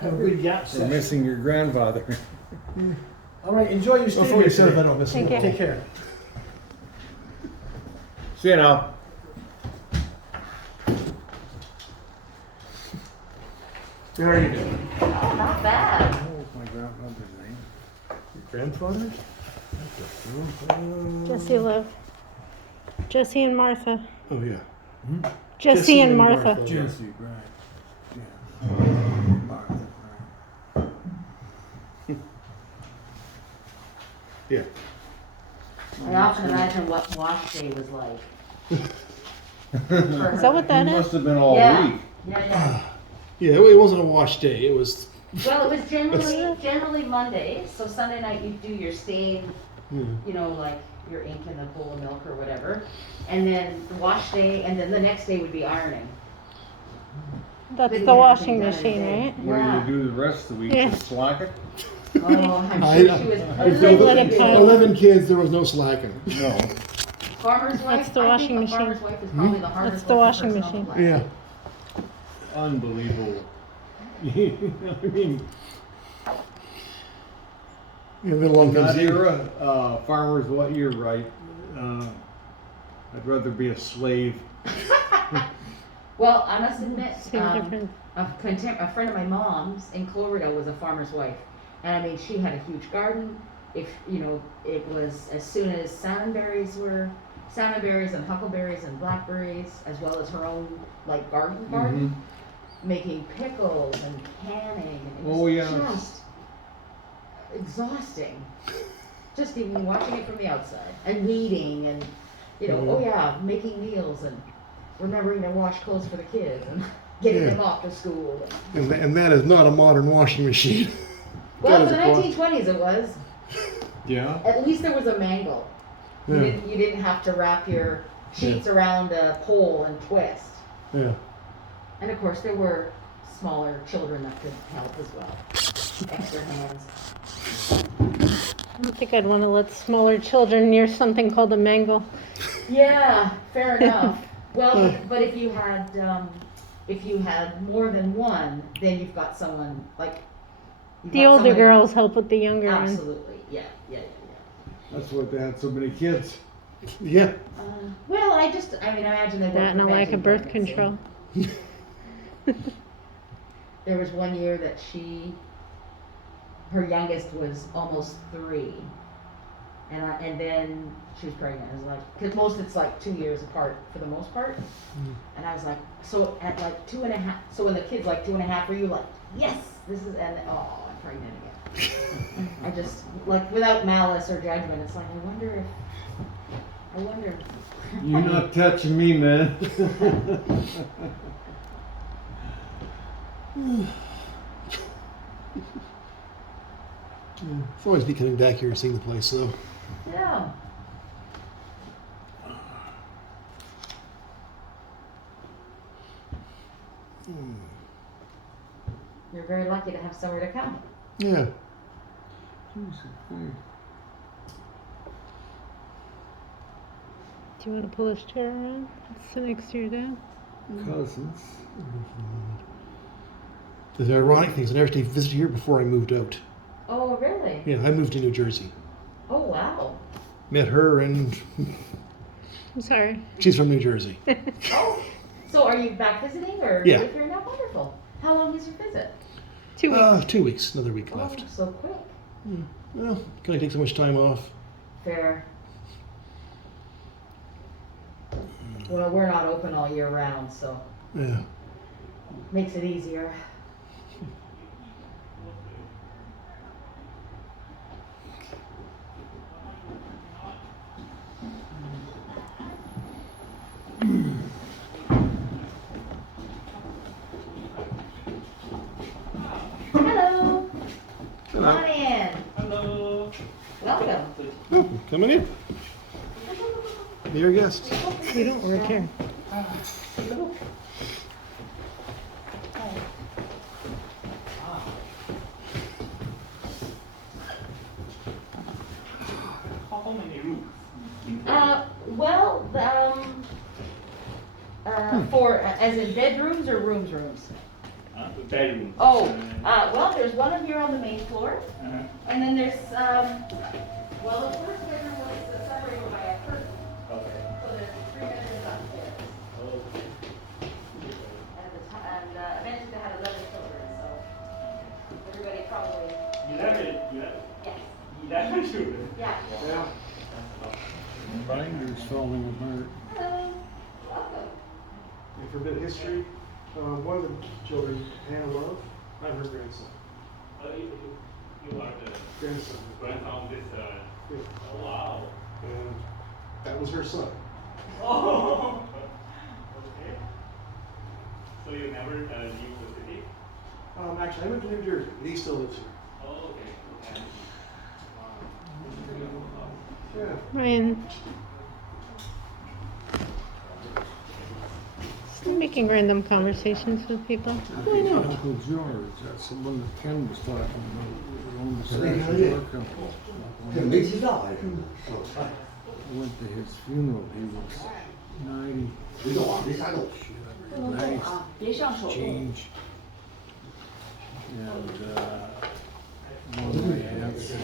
Have a good yacht We're session. missing your grandfather. All right, enjoy your stay Before here you serve, I today. don't miss Thank you. you. Take care. See you now. How are you doing? Oh, not bad. What was my grandfather's name? Your grandfather? Jesse Love. Jesse and Martha. Oh, yeah. Jesse and Martha. Jesse, right. Yeah. Martha, right. Yeah. I often imagine what wash day was like. Is that what that He is? must have been all Yeah. week. Yeah. Yeah, it wasn't a wash day. It was. Well, it was generally Mondays, so Sunday night you do your stain, you know, like your ink in the bowl of milk or whatever. And then the wash day, and then the next day would be ironing. That's Didn't the get washing everything done in a machine, day. right? What Yeah. do you do the rest of the week? Yeah. Just slack it? Oh, I'm I- sure she was With They let it perfectly pile. 11 kids, there was no slacking. No. Farmer's wife. That's the I washing think a machine. farmer's wife is probably the hardest That's the working washing person on the machine. planet. Yeah. Unbelievable. I mean, Yeah, then along comes that you. era, farmers, what you're right. I'd rather be a slave. Well, I must admit, Same difference. a friend of my mom's in Cloverdale was a farmer's wife, and I mean, she had a huge garden. If you know, it was as soon as salmon berries and huckleberries and blackberries, as well as her own like garden, making pickles and canning. And it was Oh, yeah. just exhausting. Just even watching it from the outside and weeding and making meals and remembering to wash clothes for the kids and getting Yeah. them off to school. And that is not a modern washing machine. Well, That for the is a 1920s it was. Yeah. At least there was a mangle. Yeah. You didn't have to wrap your sheets around a pole and twist. Yeah. And of course there were smaller children that could help as well. Extra hands. I don't think I'd want to let smaller children near something called a mangle. Yeah, fair enough. Well, but if you had more than one, then you've got someone like you've The got older somebody- girls help with the younger ones. Absolutely, yeah. That's what they had so many kids. Yeah. Well, I imagine they That weren't and a lack of birth preventing control. pregnancy. There was one year that her youngest was almost 3, and then she was pregnant. It was like, because it's like 2 years apart for the most part, and I was like, so at like 2.5. So when the kid's like 2.5, were you like, yes, this is, and I'm pregnant again. I just like without malice or judgment. It's like I wonder. You're not touching me, man. It's always neat coming back here and seeing the place, though. Yeah. You're very lucky to have somewhere to come. Yeah. Do you want to pull this chair around? Sit next to your dad. Cousins. The ironic thing is I never stayed visit here before I moved out. Oh, really? Yeah, I moved to New Jersey. Oh, wow. Met her, and I'm sorry. she's from New Jersey. Oh, so are you back visiting, or Yeah. live here now? Wonderful. How long was your visit? 2 weeks. 2 weeks, another week Oh, left. so quick. Well, can I take so much time off? Fair. Well, we're not open all year round, so Yeah. makes it easier. Hello. Come on in. Hello. Welcome. Oh, coming in. Be your guest. We don't work here. How many rooms? For as in bedrooms or rooms? The bedroom. Oh, well, there's one up here on the main floor, and then there's, well, the first bedroom was separated by a curtain, Okay. so there's 3 bedrooms upstairs. Okay. And eventually they had 11 children, so everybody probably, 11 children. yeah. Yeah. Binder's falling apart. Hello, welcome. And for a bit of history, one of the children, Hannah Love, I'm her grandson. You are the Grandson. grandson of this, Yeah. oh, wow. And that was her son. Oh, okay. So you never leave the city? Actually, I went to New Jersey, and he still lives here. Oh, okay. And, Yeah. Ryan. Stop making random conversations with people. Why not? Uncle George, that's the one that Ken was talking about. Who owned the Saxon Bar Company. 这没知道哎， I went to his funeral. He was 90. 没动啊，没啥动。 Nice 别上手。 change. And one of my aunts,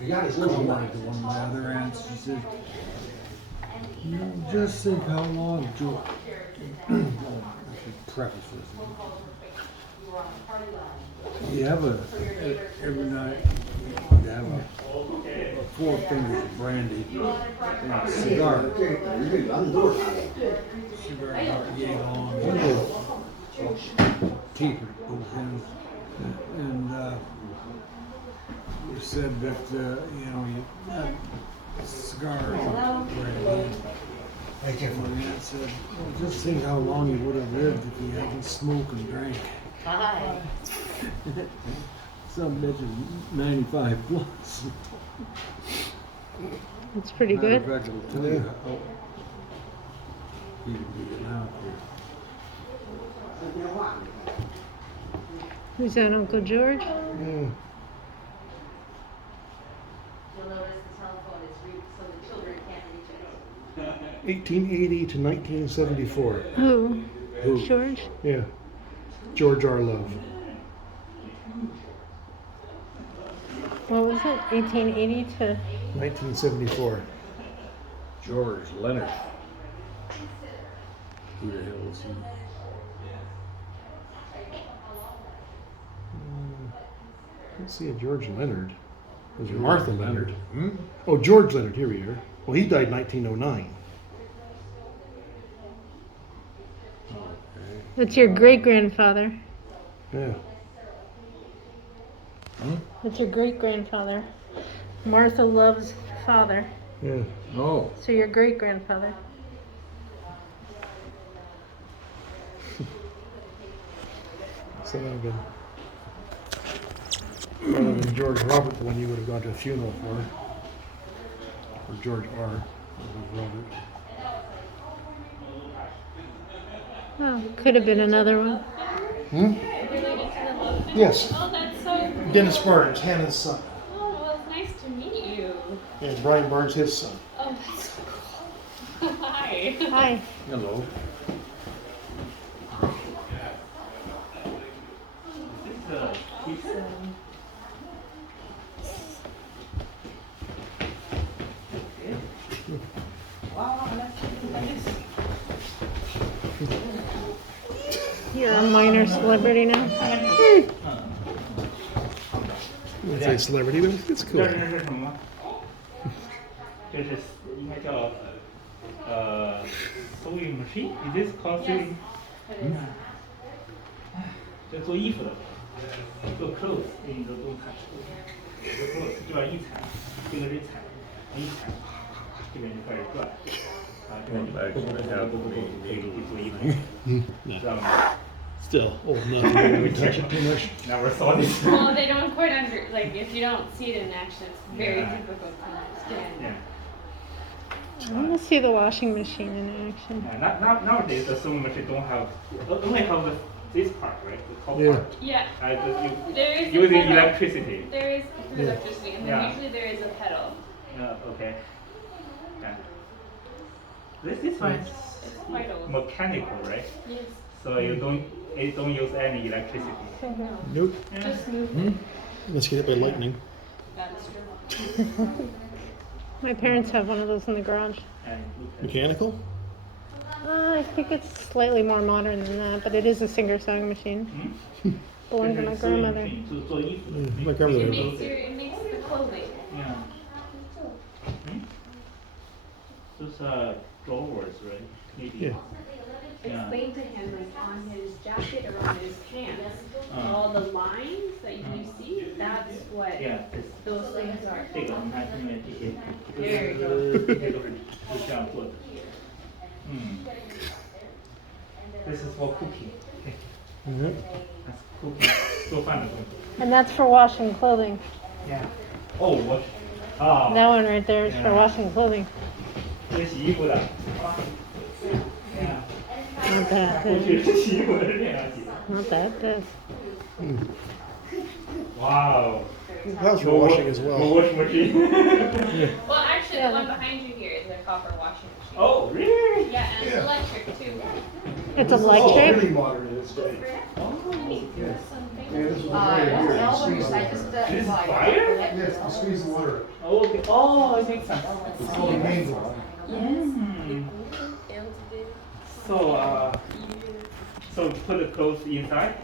人家里说什么？ one of my other aunts, she said, you know, just think how long George. Oh, I should preface this. You have every night, you have 4 fingers of brandy and a cigar. 这人这园子都是他的。 Cigar yay long. Teeth at both ends. And you said that, you know, you had cigar and brandy. 哎，这 And my aunt said, well, just think how long you would have lived if you hadn't smoked and drank. Hi. Some bitch is 95 plus. It's pretty Matter good. of fact, it'll tell you how you can be now. 电话。 Who's that, Uncle George? Yeah. You'll notice the telephone is so the children can't reach it. 1880 to 1974. Who? Who? George? Yeah. George R. Love. What was it? 1880 to 1974. George Leonard. Who the hell is he? Let's see a George Leonard. There's Martha Leonard. Hmm? Oh, George Leonard, here we are. Well, he died 1909. That's your great grandfather. Yeah. That's your great grandfather. Martha Love's father. Yeah. Oh, So your great grandfather. So that would have been rather than George Robert, the one you would have gone to a funeral for. Or George R. Robert. Oh, could have been another one. Hmm? Yes. Oh, that's so. Dennis Barnes, Hannah's son. Oh, well, it's nice to meet you. And Brian Barnes, his son. Oh, that's so cool. Hi. Hi. hello. This is pizza. You're a minor celebrity now. I wouldn't say celebrity, but it's cool. 这是什么？这是应该叫sewing machine. Is this called sewing? 这做衣服的，做 clothes 你都看，做 clothes 这边一踩，这个是踩，一踩，这边就开始转，啊，这边就开始做衣服，知道吗 Still old enough. You don't touch it too much.？Never saw this. Well, they don't quite under, like, if you don't see it in action, it's very Yeah. difficult to understand. Yeah. I want to see the washing machine in action. Yeah, nowadays the sewing machine don't have only have this part, right? The top Yeah. part. Yeah. There is a Using pedal. electricity. There is through electricity, and then Yeah. usually there is a pedal. Okay. Yeah. This one is It's quite old. mechanical, right? Yes. So you don't use any electricity. Nope. Just move Let's get hit by lightning. That's true. My parents have one of those in the garage. And Mechanical? I think it's slightly more modern than that, but it is a singer-song machine. Belonged to my grandmother. 是做衣服的。 My grandmother It built makes it makes the clothing. Yeah. Those are drawers, right? Maybe. Yeah. Yeah. Explain to him like on his jacket or on his pants, Uh. all the lines that you see, that's what Yeah. This. those things are. 这个你看上面这些， There you 这些都是这样做的。This is for cooking. Mhm. That's cooking. 做饭的东西。 And that's for washing clothing. Yeah. Oh, what? 啊， That one right there is for Yeah. washing clothing. 这洗衣服的。Yeah. Not that. 过去洗衣服的是这样洗的。 Not that. This. Wow. That's for washing as well. No washing machine. Well, actually, the one behind you here is a copper washing machine. Oh, really? Yeah, and it's electric too. It's electric. Really modern in its day. Yeah, this was very No, weird. I Squeeze just, This is like, fire? Yes, to squeeze the water. Oh, okay. Oh, it makes sense. It's called a main one. Mm. So put the clothes inside.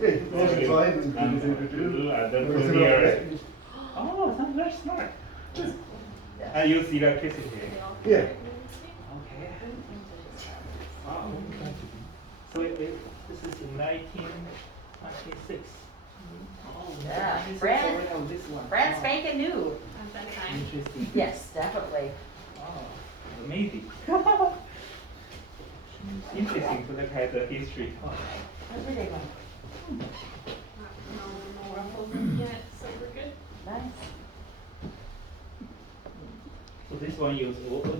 Yeah, it goes inside and And then put Everything here. okay. Oh, that's very smart. I use electricity. Yeah. Okay. Wow. So this is in 1996. Oh, Yeah, this is brand- already on this one. brand Oh, spanking new. At that time. Interesting. Yes, definitely. Oh, maybe. Interesting to look at the history. Every day one. No ruffles yet, so we're good. Nice. So this one use what is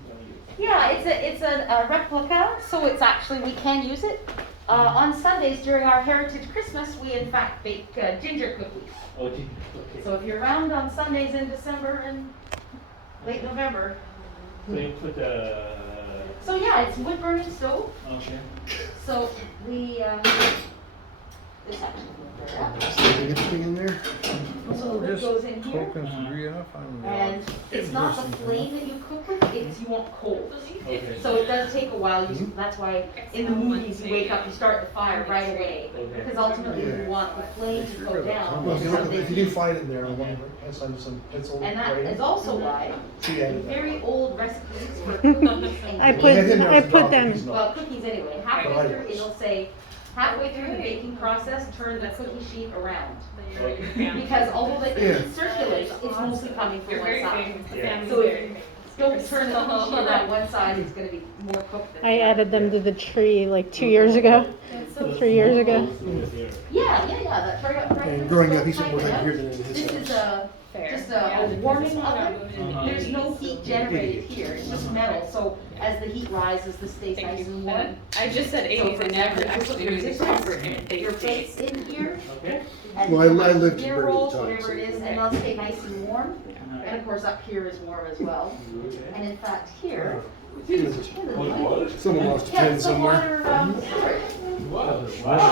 one use? Yeah, it's a replica, so it's actually, we can use it. On Sundays during our Heritage Christmas, we in fact bake ginger cookies. Oh, gee, okay. So if you're around on Sundays in December and late November. So you put So yeah, it's wood burning stove. okay. So we, this actually goes there. Anything interesting in there? So the wood goes in here. Poking some tree off. I don't know. And it's not the flame that you cook with, it's you want coals. Okay. So it does take a while, that's why in the movies you wake up, you start the fire right away. Okay. Because ultimately you want the flame to go down. Well, if you, so look, they if you do find it in there, I'll send you some pencil. And that is also why She added that. very old recipes for cookies and I Well, put they had in there I for put dog them. cookies, no. well, cookies anyway, halfway through it'll say, halfway through the baking process, turn the cookie sheet around. Because although the cookie circulates, it's mostly coming from You're one very side. famous. The Yeah. family's So very if- famous. Don't turn the cookie sheet around one side, it's gonna be more cooked than I the other. added them to the tree like 2 years ago, 3 years ago. Yeah, that's right up, right. And in growing the up, he spent more stove time pipe here than in This his is house. Fair. just Yeah, a because warming it's not oven. moving. There's no heat generated here, it's just metal, so as the heat rises, this stays Thank nice you. and warm. I just said So 80s, for I never example, actually your used dishes, copper in a your big plates case. in here, Okay. and Well, I your lived beer here at the rolls, time, whatever so- it is, and they'll stay nice and warm. And of course, up here is warm as well. And in fact, here, Someone lost a yeah, pen it's the somewhere. water, storage.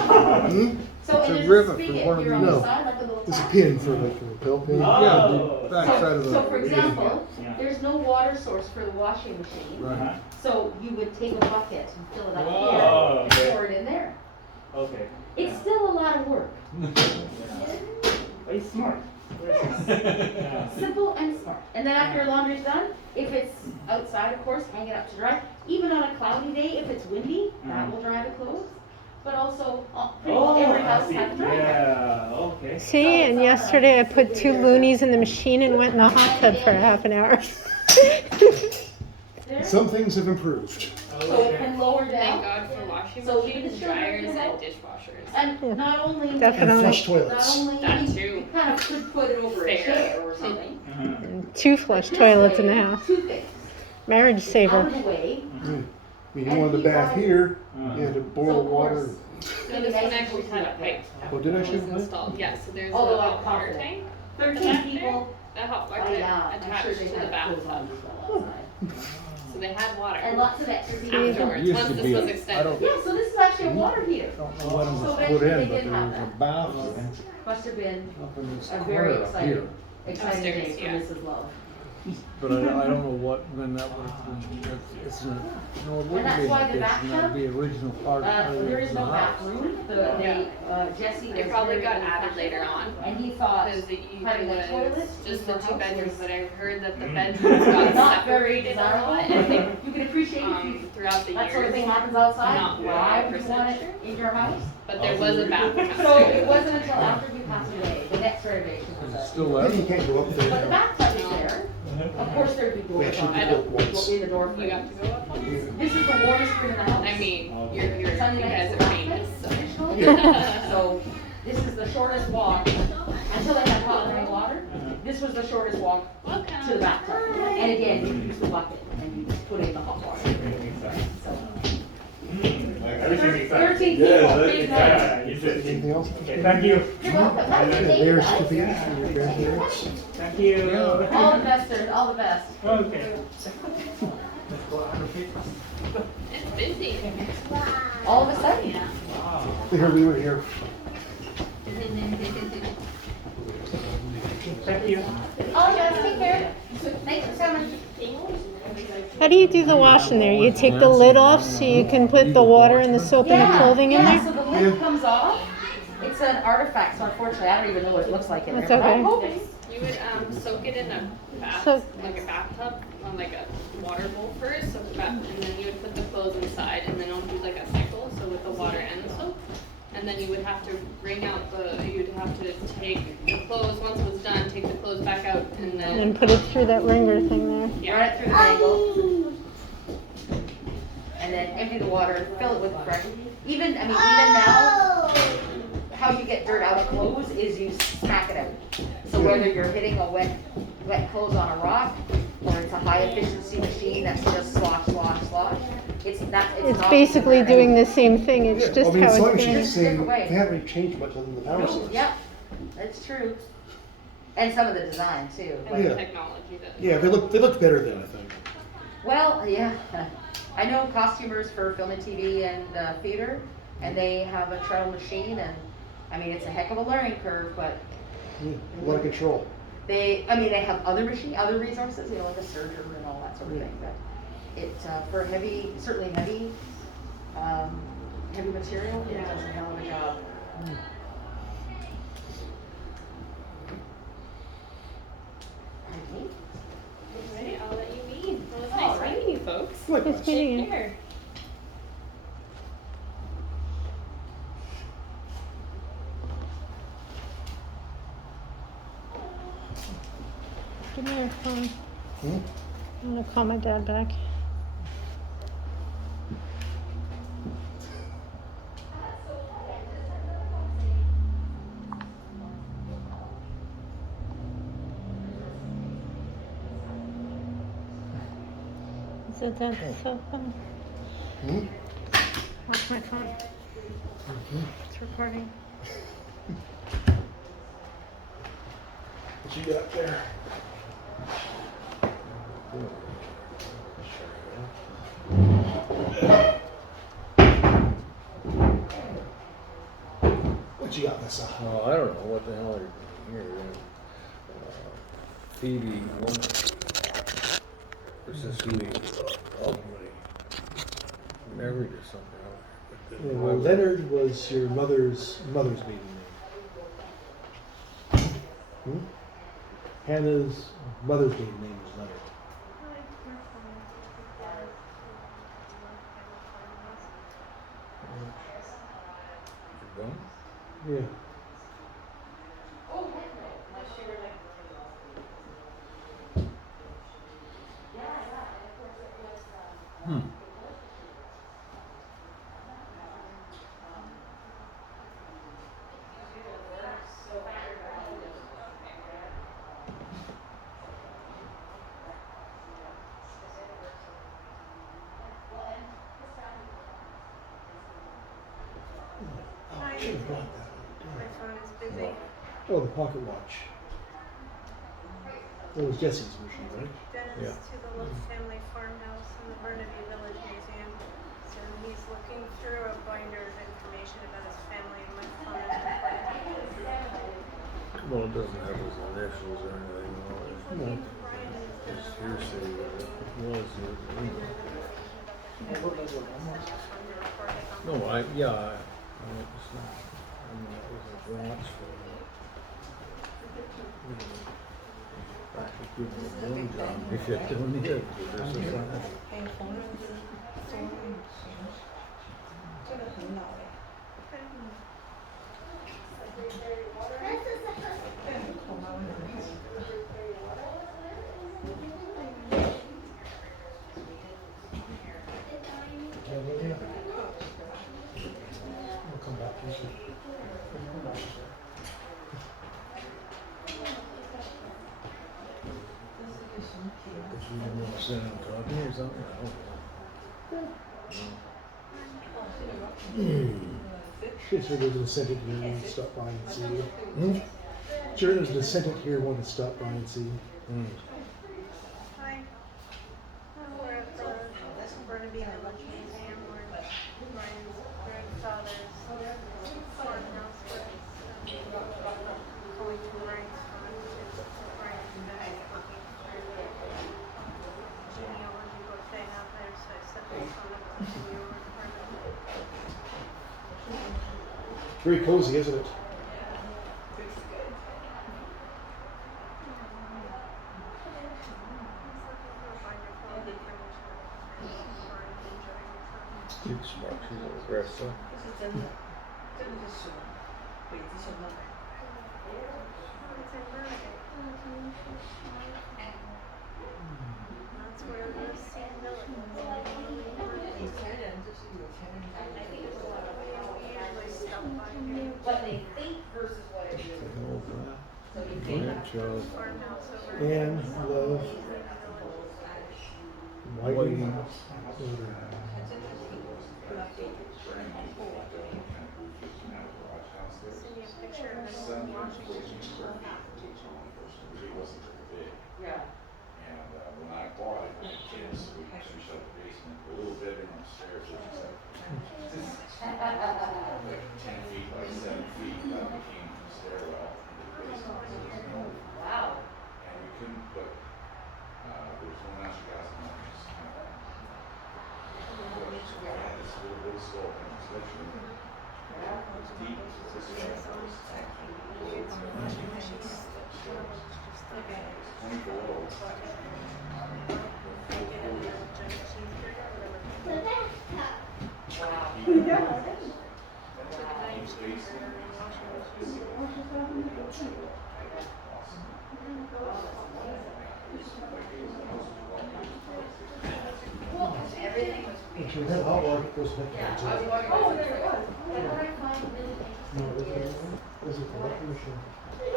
Hmm? So, and It's a there's rivet a for spigot one of here on these- the side, like a little It's a tap. pin for like a pill pin. Oh. Yeah, the back side of the. So for example, Yeah. there's no water source for the washing machine. Right. So you would take a bucket and fill it up Whoa, here okay. and pour it in there. Okay. It's still a lot of work. Very smart. Yeah. Simple and smart. And then after your laundry's done, if it's outside, of course, hang it up to dry. Even on a cloudy day, if it's windy, that will dry the clothes. But also, pretty well every I house see. has a dryer. Yeah, okay. See, and yesterday I put 2 loonies in the machine and went in the hot tub for half an hour. There. Some things have improved. So it can lower Thank down. God for washing So machines, even children dryers, can and help. dishwashers. And not only, And Definitely. flush not toilets. only, That you too. kind of could put it over a Fair. chair or something. Uh-huh. 2 flush toilets in the house. Two things. Marriage Out saver. of the way. You wanted the bath here, you had to So boil of water. course. No, this one actually had a pipe. Oh, did I that was shoot that? installed. Yeah, so there's a Oh, hot water confident. tank. 13 people. A hot Oh water yeah, tank I'm attached sure to they the have clothes bathtub. on as well outside. So they had water. And lots of extra people. Afterwards, Used once to this be was a- I extended. don't- Yeah, so this is actually a water heater. Don't know when it So was eventually put they in, but did there have was a that. bathroom Must have been up in this a very corner up here. exciting day Upstairs, for yeah. Mrs. Love. But I don't know when that would have been, it's no, it wouldn't that's be an why the addition, that'd be original part of the There is no house. bathroom, Jesse They was probably very got old added fashioned, later on. and he thought Because it having a toilet was just the in two your house bedrooms, was but I heard that the Mm. bedrooms got not very separated a desirable. lot, and they, You can appreciate if you, throughout the that sort of thing years. happens outside, Not why would you 100% want it sure. in your house? But there was a bathroom So it upstairs. wasn't until after we passed away, the next renovation was Is it that. still Then you there? can't go up But the there. bathtub is there, of course there'd be doors actually on did it, it once. in the door You frame. got to go up once? This is the warmest room in the house. I mean, you It's on the guys next are to famous, so. additional. So this is the shortest walk, until they had hot running water, this was the shortest walk to the Welcome. bathtub. And again, you use the bucket and you just put in the hot water. So Everything's exciting. 13 people, big night. Yeah, it's it. Anything else? Okay, thank you. You're welcome. Have a good day, There's guys. certificates from your grandparents. Thank you. All the best, sir, all the best. Okay. It's busy. All of a sudden. Here, we were here. Thank you. All the best, take care. Thanks for coming. How do you do the wash in there? You take the lid off so you can put the water and the soap and the clothing in Yeah, there? so the lid comes off. It's an artifact, so unfortunately, I don't even know what it looks like in there. That's but I'm okay. hoping. You would soak it in a bath, So- like a bathtub, on like a water bowl first, soak the bath, and then you would put the clothes inside, and then it'll do like a cycle, so with the water and the soap. And then you would have to wring out you'd have to take the clothes, once it was done, take the clothes back out, and And then, then put it through that wringer thing there. Run yeah. it through the mangle. And then empty the water, fill it with fresh. Even now, how you get dirt out of clothes is you smack it out. So whether you're hitting a wet clothes on a rock, or it's a high efficiency machine that's just slosh, slosh, slosh, it's It's not basically either. doing the same thing, it's Yeah, just I mean, how as long it's as you being. can see, Different way. they haven't really changed much other than the power No, source. yep, that's true. And some of the design too. Like, Yeah. Technology that. Yeah, they look better then, I think. well, yeah, I know costumers for film and TV and theater, and they have a treadle machine, and I mean, it's a heck of a learning curve, but Yeah, a lot of control. they have other resources, like a serger and all that sort of thing, but it's for certainly heavy material, it does a hell of a job. Okay. Alright, I'll let you be. Well, it's All nice right. meeting you folks. Likewise. It's meeting Take you. care. Give me your phone. Hmm? I'm gonna call my dad back. Is it that cell phone? Hmm? Watch my phone. It's recording. What you got there? What you got, Nessa? Oh, I don't know what the hell they're doing here. Phoebe, this is who he ultimately married or something. But Yeah, then well, why- Leonard was your mother's maiden name. Hmm? Hannah's mother's maiden name was Leonard. You're done? Yeah. Hmm. I should have brought that. My phone is busy. Oh, the pocket watch. That was Jesse's machine, right? Dennis Yeah. to the Love Family Farmhouse in the Burnaby Village Museum. So he he's looking through a binder of information about his family and my phone is recording. Well, it doesn't have his initials or anything on it. No. It's hearsay that it was his. No, yeah, it's not, I mean, it was a watch for, practically a day job, if you don't need it, but there's a flash. 这个很老哎。We'll come back to you. If you didn't want to send him a copy or something, I don't Sure, there's an incentive here when to stop by and see you. know. Sure, there's an incentive here when to stop by and see you. Hi. We're at the Burnaby Village Museum where Brian's grandfather's farmhouse was. Going to Brian's farm to Brian's dad looking through the genealogy book they have there, so I set this on up to the New York part of it. Very cozy, isn't it? She's smart, she's a wrestler. 这是真的，真的是熊，北极熊的奶。 That's where the Sea Village is. 以前人就是有钱人家里的。 We usually stop by here. What they think versus what it is. So you think Grandchild, Farmhouse over And love, whiting, Send you a picture of this in Washington. Yeah. And when I bought it, my kids, we finished up the basement, a little bedroom upstairs, which is like 10 feet by 7 feet, that became the stairwell into the basement. Wow. And we couldn't put, there was no natural gas in there, just kind of. So I had this little bit of slope, and it's literally, it's deep, it's this way, it's upstairs. It's 20 below. if you have hot water, it goes back to the Oh, there it was. What did I find really No, is it the water machine? Any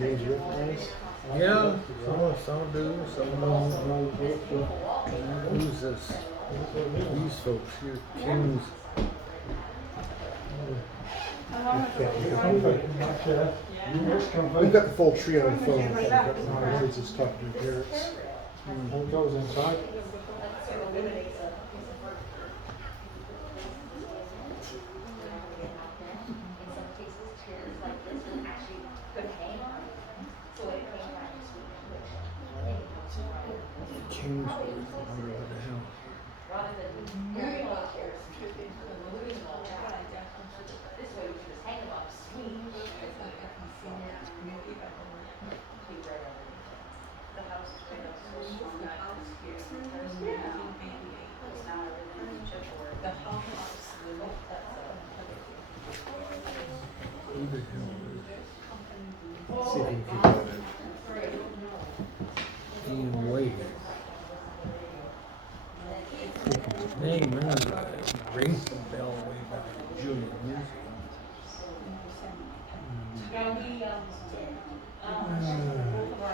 names you recognize? yeah, some do, some don't. Who's this? These folks here, Kings. We've got the full trio on the phone. Everybody's just talking to their parents. What goes inside? Kings, I wonder what the hell. The house is made of Who the hell See if you can figure out. is Ian Wade? Name rings a bell way back in junior music.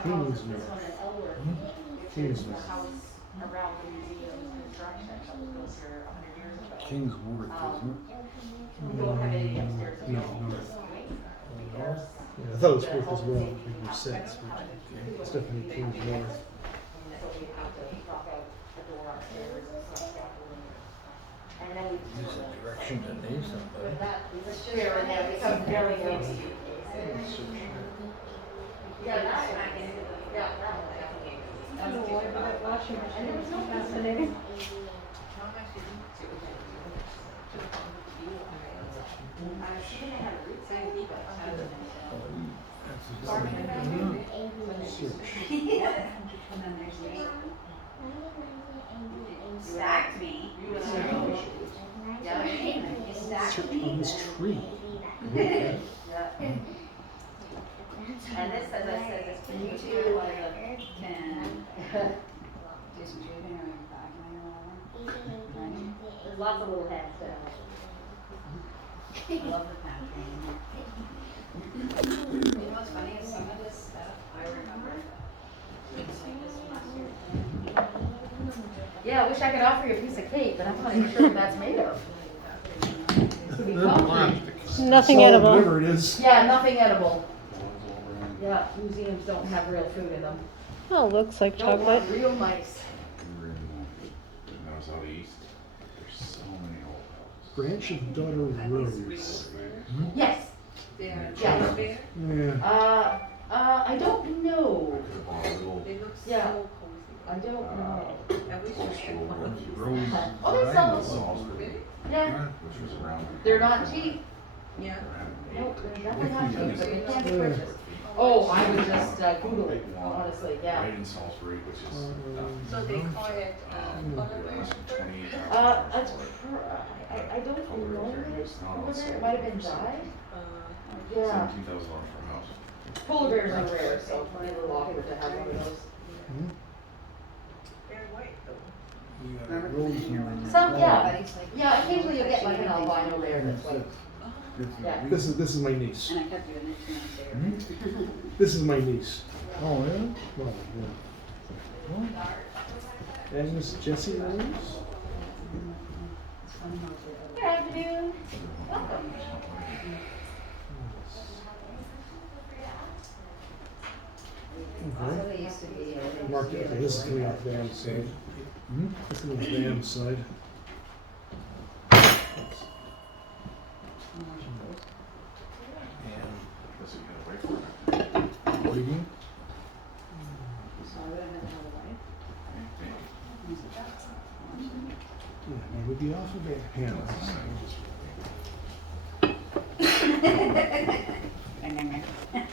Kingsman. Kingsman. around the museum's construction that was built here 100 years ago. King's Worth, isn't We don't have any upstairs at No, all. no. Because Yeah, I thought it was worth as well, it makes sense, but it's definitely King's North. so we have to drop out the door upstairs and stuff. And then we it? Use that direction to need somebody. with that, we just share and then become very easy. Yeah, that's yeah, that one. I don't know why that washing machine is so fascinating. Stacked me. Search on this tree. Yeah. And this, as I said, this for you too, was there's lots of little heads there. I love the pattern. You know what's funny is some of this stuff I remember. It's like this from last year. Yeah, I wish I could offer you a piece of cake, but I'm not even sure what that's made of. Could be They're concrete. plastic. Nothing Solid, edible. Whatever it is. Yeah, nothing edible. Yeah, museums don't have real food in them. Oh, looks like Don't chocolate. want real mice. Really nice. And I was out east, there's so many old houses. Branch of Daughter Rose. Yes. Yeah. Yeah. Yeah. I don't know. They look Yeah. so I cozy. don't know. I wish I had one. Rose. Oh, they sell Salisbury, Yeah, which was around. they're not cheap. Yeah. No, they're definitely not cheap, but they can be purchased. Oh, I would just Google it, honestly, yeah. Right in Salisbury, which is. So they call it, Oliver Square? That's, I don't know over there, it might have been dyed. Yeah. $17,000 for a house. Polar bears are rare, so it's a little awkward to have one of those. They're white though. You got a rose in the- Some, yeah, yeah, occasionally you'll get like an albino bear that's white. Yeah. This is my niece. And I kept doing it to my This is my niece. Oh, yeah? Well, yeah. Agnes Jessie Rose. Good afternoon, welcome. Okay. they used to be. Mark it. Okay, this is coming off Van's side. This is coming off Van's side. That's what you gotta wait for. Waiting? Yeah, he would be off of Hannah.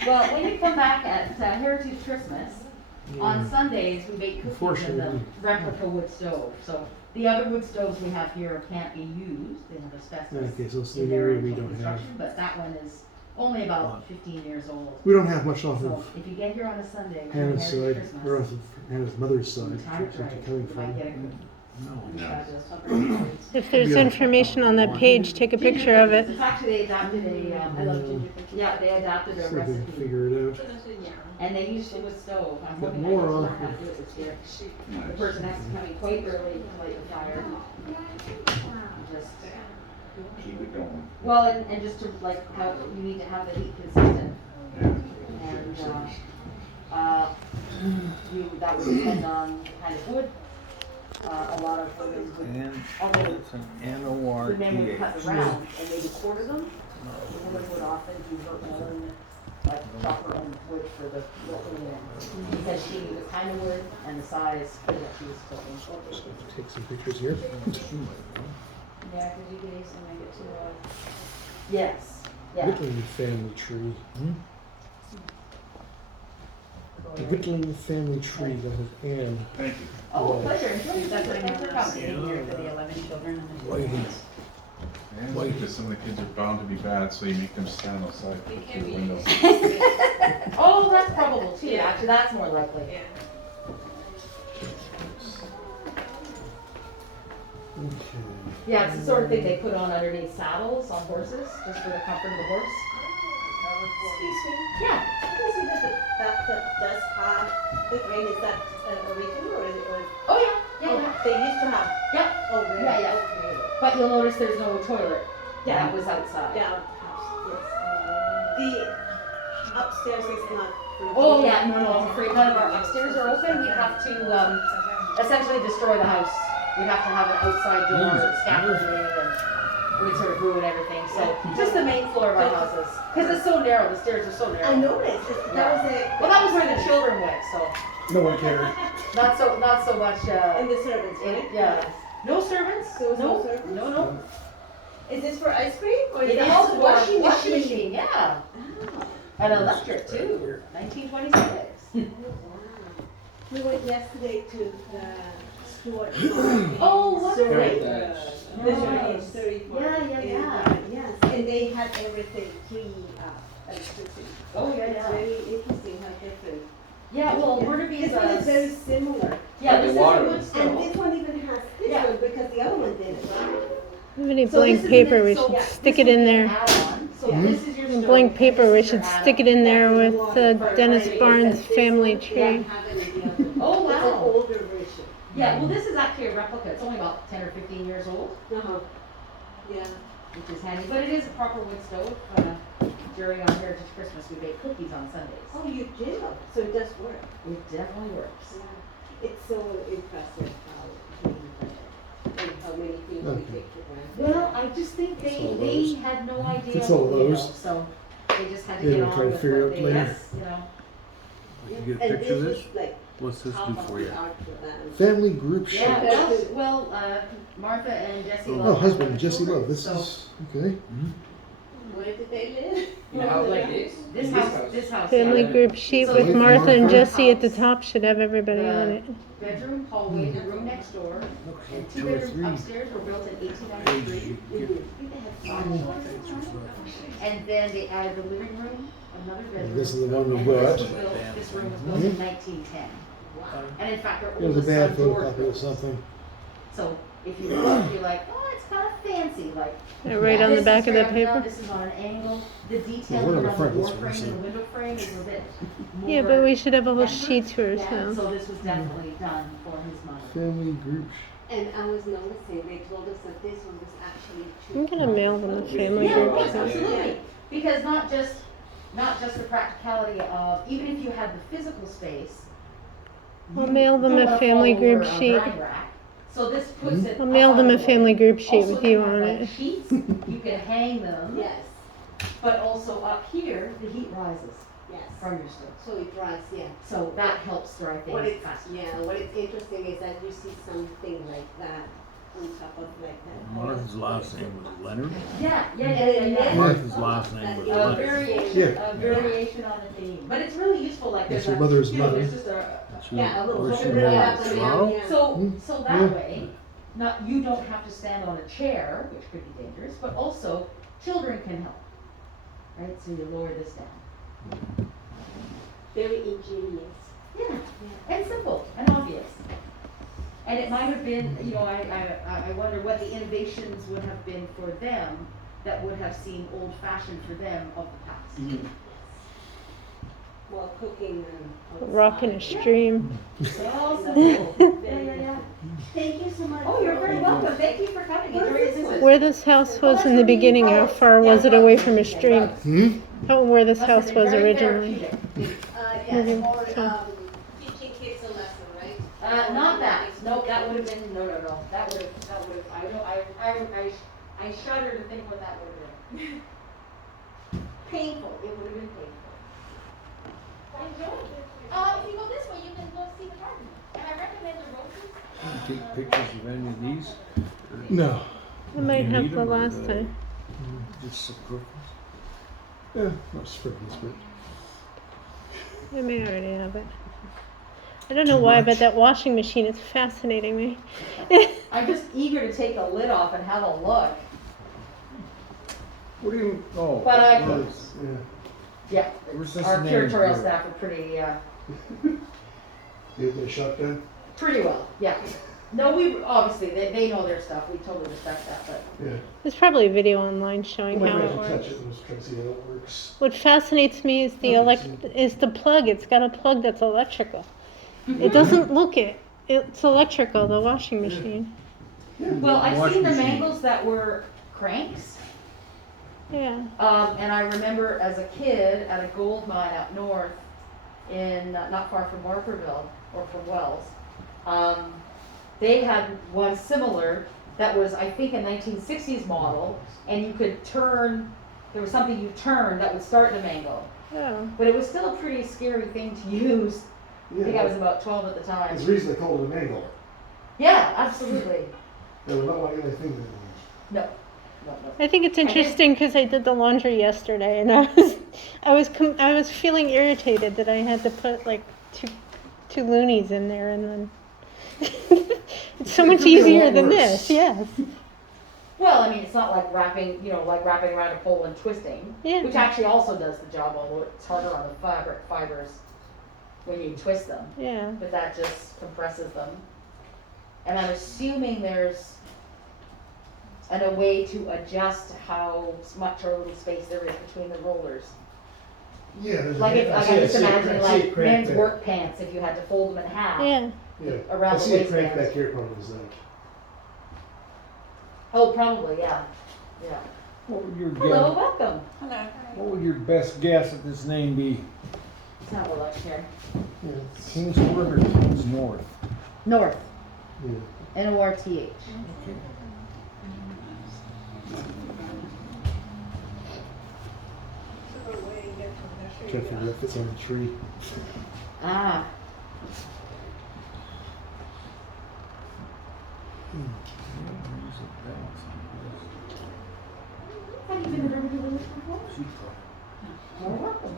Well, when you come back at Heritage Christmas, on Sundays, we bake cookies in the Unfortunately. replica wood stove. So the other wood stoves we have here can't be used, they have asbestos Okay, so it's in the their area we don't have. construction, but that one is only about 15 years old. We don't have much off So of if you get here on a Sunday, for Hannah's Heritage side, or off Christmas, of Hannah's mother's side, time where it she's right, coming you might get a from. cookie. No. Fabulous. If there's Yeah. information on that page, take a picture of it. It's actually, they adopted a, I love ginger cookies. Yeah, they adopted a See if we can recipe. figure it out. And they used the wood stove. I'm Got hoping I more can on learn how to do it this year. The person has to come in quite early to light the fire. Just, Keep it going. well, and just to like, have, you need to have the heat consistent. Yeah. And, that would depend on the kind of wood. A lot of women would, And although it's an N-O-R-T-H. women would cut the round and maybe quarter them. The woman would often do her own, like chop her own wood for the local, because she knew the kind of wood and the size that she was cooking. Take some pictures here. Yeah, cause you can easily make it too, Yes, yeah. Whittling family tree. The Whittling family tree that has Anne. Thank you. Oh, pleasure, enjoy yourself, That's what I thanks for remember coming. sitting here for the 11 children and the. Waiting. Yeah, because some of the kids are bound to be bad, so you make them stand outside, look through the windows. Oh, that's probable too, actually, that's more likely. Yeah. Okay. Yeah, it's the sort of thing they put on underneath saddles on horses, just for the comfort of the horse. Excuse me, Yeah. can I see that does have the green, is that original or is it, or? Oh, yeah. Yeah, yeah. They used to have. Yeah. Oh, really? Yeah, yeah. Okay. But you'll notice there's no toilet. Yeah. That was outside. The outhouse, yes. The upstairs is not. Oh yeah, no, I'm afraid none of our upstairs are open. We have to essentially destroy the house. We have to have an outside door, scaffolding, and it would sort of ruin everything. So just the main floor of our houses, because it's so narrow. The stairs are so narrow. I noticed, that was a. Well, that was where the children went, so No one cared. not so much. And the servants, right? Yeah. No servants. There was no No. servants? No, no. Is this for ice cream or is It this is for washing machine. Yeah. Ah. An electric too. 1926. We went yesterday to the Stuart. Oh, wonderful. Nice. Nice. Yeah. Yes, and they had everything free electricity. Oh yeah, It's yeah. very interesting how different. Yeah. Well, Burnaby This is one is very similar. yeah. This is a wood And stove. this one even has this Yeah. one because the other one didn't. If any So blank this is paper, an- we so should yeah, stick this it in would be an there. add-on. So this is your stove, Blank paper, and we this is should your stick it add-on. in there with the For Dennis Friday, Barnes because this family one tree. didn't have it in the other. Oh, It's an wow. older version. Yeah. Well, this is actually a replica. It's only about 10 or 15 years old, Uh-huh. Yeah. which is handy. But it is a proper wood stove. During our Heritage Christmas, we bake cookies on Sundays. Oh, you do? So it does work. It definitely works. Yeah. It's so impressive how we and how many things we take for granted. Well, I just think they had no idea. It's all what we know, those. so they just had to They get will on try to with figure what out they, later. yes, you know. You get a And picture of this this? is like What's this do top of for the you? art for them. Family group Yeah, shot. well, Martha and Jesse Oh, Love. husband, have Jesse children, Love. This so is okay. Where did they live? In a house like this? This In house, Family yeah. group sheet So with it's Martha and Martha. Jesse at the top should have everybody on it. Bedroom, hallway, the room next door, and two 2 or bedrooms 3 upstairs were built in pages 1893. you get. And then they added the living room, another bedroom. This is the one we and bought. this room was built in 1910. And in fact, our It was a oldest bad son, George, photocopy of built this. something. So if you look, you're like, oh, it's kind of fancy, like. Right on the this back is of the right up, paper. This is on an angle. The Well, detailing we're on the around front, the this door one, frame so- and the window frame is a bit more. Yeah, but we should have a whole effort. sheet for Yeah, ourselves. so this was definitely done for his mother. Family group. And I was noticing, they told us that this one was actually I'm gonna mail them a family Yeah, group yes, sheet. absolutely. Because not just the practicality of, even if you had the physical space. I'll you mail them don't a wanna family fall group over a sheet. drying rack. So this puts it. I'll mail up them out a of the family way. group sheet Also, with they you have, on like, it. sheets, you can hang them. Yes, But also up here, the heat rises yes. from your stove. So it dries, yeah. So that helps dry What things it's, faster. yeah, what is interesting is that you see something like that on top of like that. Martha's last name was Leonard. Yeah. Martha's last name was A Leonard. variation on a theme, but it's really useful, like Yes, there's your a, mother's you know, mother. there's just a, Yeah, a little Where's she photograph married? of them, Toronto? yeah. so that way, not, you don't have to stand on a chair, which could be dangerous, but also children can help. Right, so you lower this down. Very ingenious. Yeah, and simple and obvious. And it might have been, you know, I wonder what the innovations would have been for them that would have seemed old fashioned for them of the past. While cooking and. Rocking a stream. All simple. Yeah. Thank you so much. Oh, you're very welcome. Thank you for coming. Enjoy your visit. Where this house was in the beginning, how far was it away from a stream? Where this house was originally? Yes, or, teaching kids a lesson, right? Not that. Nope, that would have been, no. That would have, I shudder to think what that would have been. Painful. It would have been painful. If you go this way, you can go see the garden. And I recommend the roses. Take pictures of any of these? No. I might You have need the 'em or last do time. Just surprise. Yeah, not sprinkles, but I may already have it. I don't know why, but that washing machine is fascinating me. I'm just eager to take the lid off and have a look. What do you, oh. But I- well, yeah. Yeah, Where's this our name curatorial here? staff are pretty, Give it a shotgun. pretty well, yeah. No, we, obviously, they know their stuff, we totally respect that, but. Yeah. There's probably a video online showing Might how as it well touch works. it and just try to see how it works. What fascinates me is the plug. It's got a plug that's electrical. It doesn't look it. It's electrical, the washing machine. Well, I've Wash seen the machine. mangles that were cranks. Yeah. And I remember as a kid at a gold mine up north in, not far from Barkerville or from Wells, they had one similar that was, I think, a 1960s model, and you could turn, there was something you turned that would start the mangle. Oh. But it was still a pretty scary thing to use. I think I was about 12 at the time. There's a reason they called it a mangle. Yeah, absolutely. They were not like anything that No, no, no. I think it's interesting because I did the laundry yesterday, and I was feeling irritated that I had to put like two loonies in there, and then it's so It much could be a easier lot than worse. this. Yes. Well, I mean, it's not like wrapping, like wrapping around a pole and twisting, Yeah. which actually also does the job, although it's harder on the fibers when you twist them. Yeah. But that just compresses them. And I'm assuming there's a way to adjust how much or little space there is between the rollers. Yeah, there's Like if, I like see- I'm I just see a imagining crank- I see a like crank men's there. work pants, if you had to fold them in half Yeah. Yeah. around I the see a crank waistband. back here probably does that. Oh, probably, yeah, yeah. What would your Hello, guess? welcome. What would your best guess at this name be? Let's have a look here. Kingsford or Kings North? North, Yeah. North. Trying to figure out if it's on the tree. Ah, have you been to Riverview Village before? You're welcome.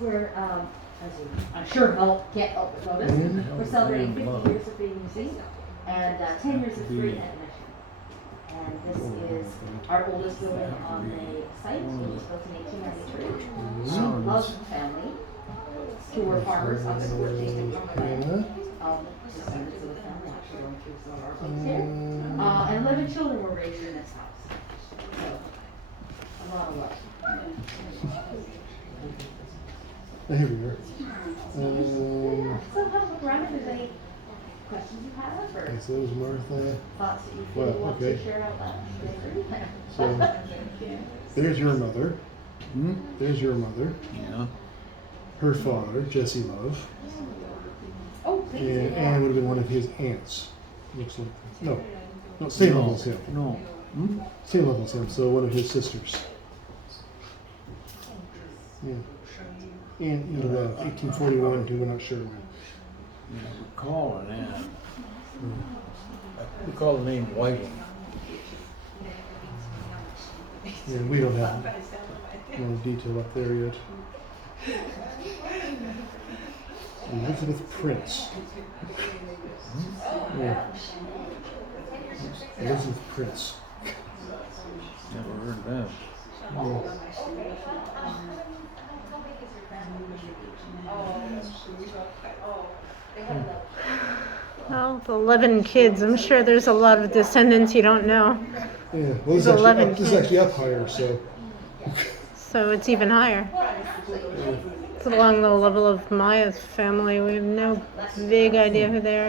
We're, as you, I'm sure can't help but notice, we're celebrating 50 years of being a museum and 10 years of free admission. And this is our oldest building on the site. It was built in 1893. Love family, who were farmers up in 14th descendants of the family, actually going through some of our books here. And 11 children were raised in this house. So, a lot of love. Here we are. So have a look around if there's any questions you have or Okay, so there's Martha. thoughts that you feel Well, you want okay. to share out loud. So there's your mother. Hmm? There's your mother. Yeah. Her father, Jesse Love. Oh, please. And yeah. Anne would have been one of his aunts. Looks like. No. No, same level as him. No. Hmm? Same level as him, so one of his sisters. Yeah. In 1841 to we're not sure when. Yeah, we call an Ann. We call the name Whiting. Yeah, we don't have no detail up there yet. Elizabeth Prince. Yeah. Elizabeth Prince. Never heard of that. Yeah. Well, the 11 kids. I'm sure there's a lot of descendants you don't know. Yeah. Well, this is, There's 11 this is kids. actually up higher, so. So it's even higher. It's along the level of Maya's family. We have no big idea who they are.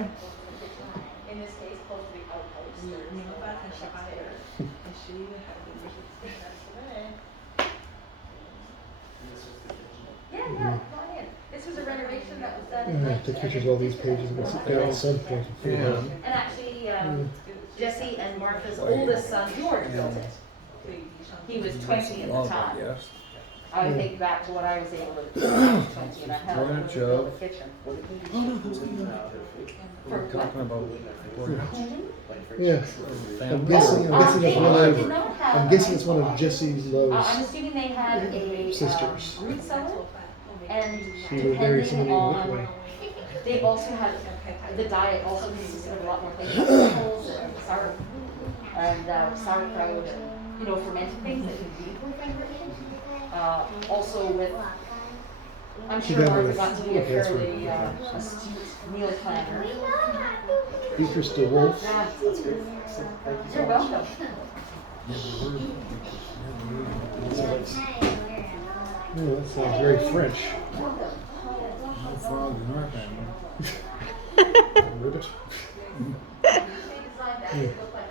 In this case, supposed to be outposts. Yeah, yeah, go ahead. This was a renovation that was done in Yeah, take pictures of all these pages and sit down at some point. and figure it out. And actually, Jesse and Martha's oldest son, George, built it. He was 20 at the time. Yes. I would think back to what I was able to do when I was 20 and I had Branch to build a of- kitchen. We're talking about. Yeah. I'm Family. guessing, Oh, I'm guessing they it's one did of, not have. I'm guessing it's one of Jesse I'm Lowe's. assuming they had a Sisters. root cellar, and She was married depending somebody in on, Whitway. they also had, the diet also consisted of a lot more things like vegetables and sauerkraut and, fermented things that can be for fermentation. Also with, I'm She sure got Martha with- got to be a okay, that's fairly astute meal planner. Krista Wolf. Yeah, you're welcome. Yeah, that sounds very French. No frogs in our family. Ribbit.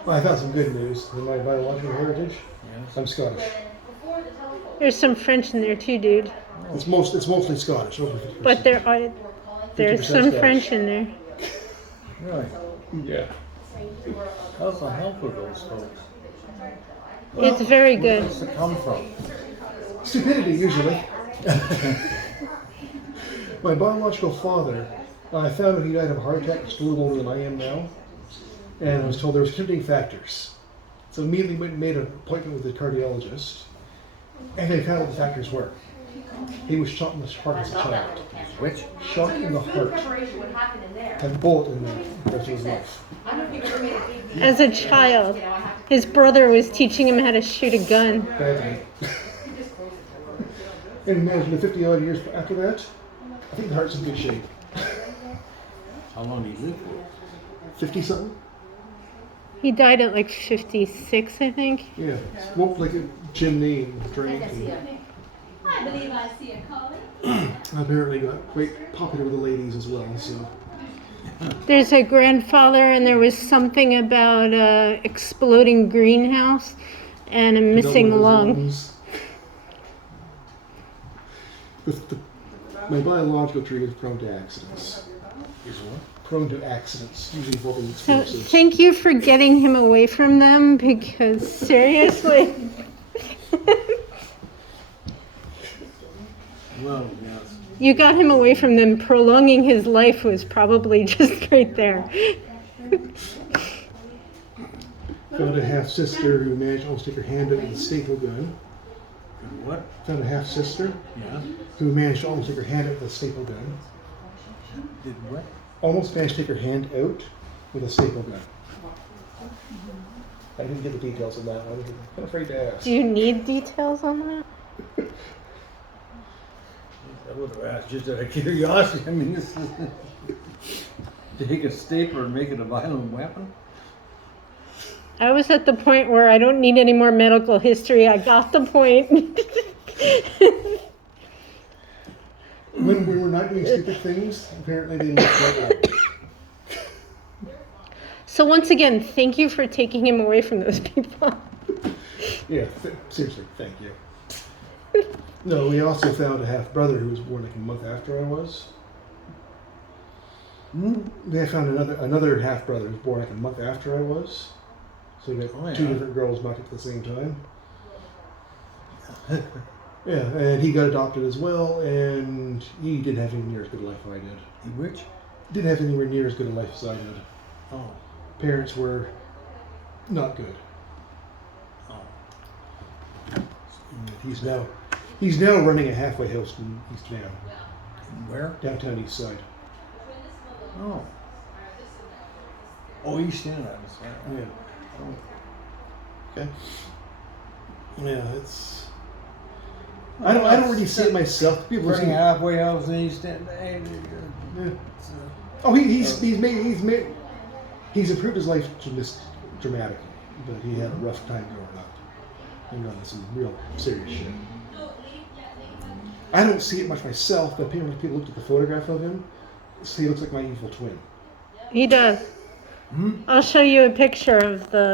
Well, I found some good news in my biological heritage. Yes. I'm Scottish. There's some French in there too, dude. It's mostly Scottish. Over 50%. But there's 50% some Scottish. French in there. Really? Yeah. How's the health of those folks? It's very Where good. does it come from? Stupidity, usually. My biological father, I found out he died of a heart attack just a little older than I am now. And I was told there was contributing factors. So immediately went and made an appointment with a cardiologist. And they found what the factors were. He was shot in the heart as a child. Which? Shot in the heart. Had a bullet in the rest of his life. As a child, his brother was teaching him how to shoot a gun. Badly. And imagine the 50 odd years after that, I think the heart's in good shape. How long do you live for? 50 something? He died at like 56, I think. Yeah. Smoked like a chimney and drank. I believe I see a calling. Apparently got quite popular with the ladies as well, so. There's a grandfather, and there was something about a exploding greenhouse and a missing lung. My biological tree is prone to accidents. Is what? Prone to accidents, usually involving So explosives. thank you for getting him away from them, because seriously. Well, yes. You got him away from them. Prolonging his life was probably just right there. Found a half sister who managed to almost take her hand out with a staple gun. What? Found a half sister Yeah. who managed to almost take her hand out with a staple gun. Did what? Almost managed to take her hand out with a staple gun. I didn't get the details on that one. I'm afraid to ask. Do you need details on that? I would have asked just out of curiosity. I mean, this is take a stapler and make it a violent weapon? I was at the point where I don't need any more medical history. I got the point. When we were not doing stupid things, apparently they looked like that. So once again, thank you for taking him away from those people. Yeah, seriously, thank you. No, we also found a half brother who was born like a month after I was. They found another half brother who was born like a month after I was. So we got two different girls knocked at the same time. Yeah, and he got adopted as well, and he didn't have anywhere near as good a life as I did. Which? Didn't have anywhere near as good a life as I did. Oh. Parents were not good. Oh. And he's now running a halfway house in East Van, Where? downtown East Side. Oh. Oh, East End, I was there. Yeah. Oh. Okay. Yeah, it's. I don't really see it myself. People Running see. a halfway house in East End. Yeah. Oh, he's improved his life dramatically, but he had a rough time growing up and got into some real serious shit. I don't see it much myself, but people looked at the photograph of him, see he looks like my evil twin. He does. I'll show you a picture of the